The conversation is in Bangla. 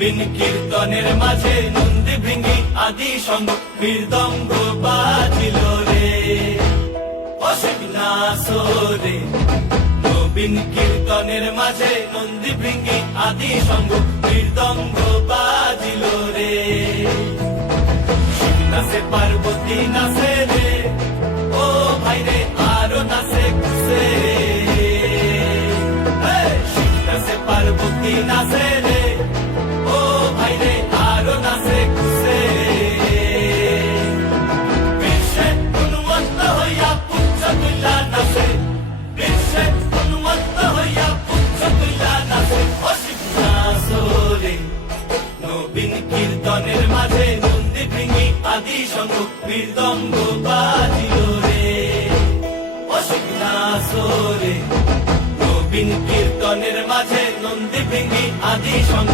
নবীন কীর্তনের মাঝে নন্দী ভৃঙ্গি আদি সঙ্গ মৃদঙ্গ বাজিল রে, অসীম নাসরে। নবীন কীর্তনের মাঝে নন্দী ভৃঙ্গি আদি সঙ্গ মৃদঙ্গ বাজিল রে। শিব নাচে পার্বতী নাচে রে, ও ভাই রে আরো নাচে খুশে। শিব নাচে পার্বতী নাচে রে, ও ভাই রে আরো নাচে খুশে। বিশ্বে উন্মত্ত হইয়া পুচ্ছ তুল্লা নাচে, বিশ্বে উন্মত্ত হইয়া পুচ্ছ তুল্লা নাচে, অসীম নাচরে। নবীন কীর্তনের মাঝে নন্দী ভৃঙ্গি আদি সঙ্গ মৃদঙ্গ বাজিল রে, অসীম নাচরে। নবীন কীর্তনের মাঝে নন্দী ভৃঙ্গি আদি সঙ্গ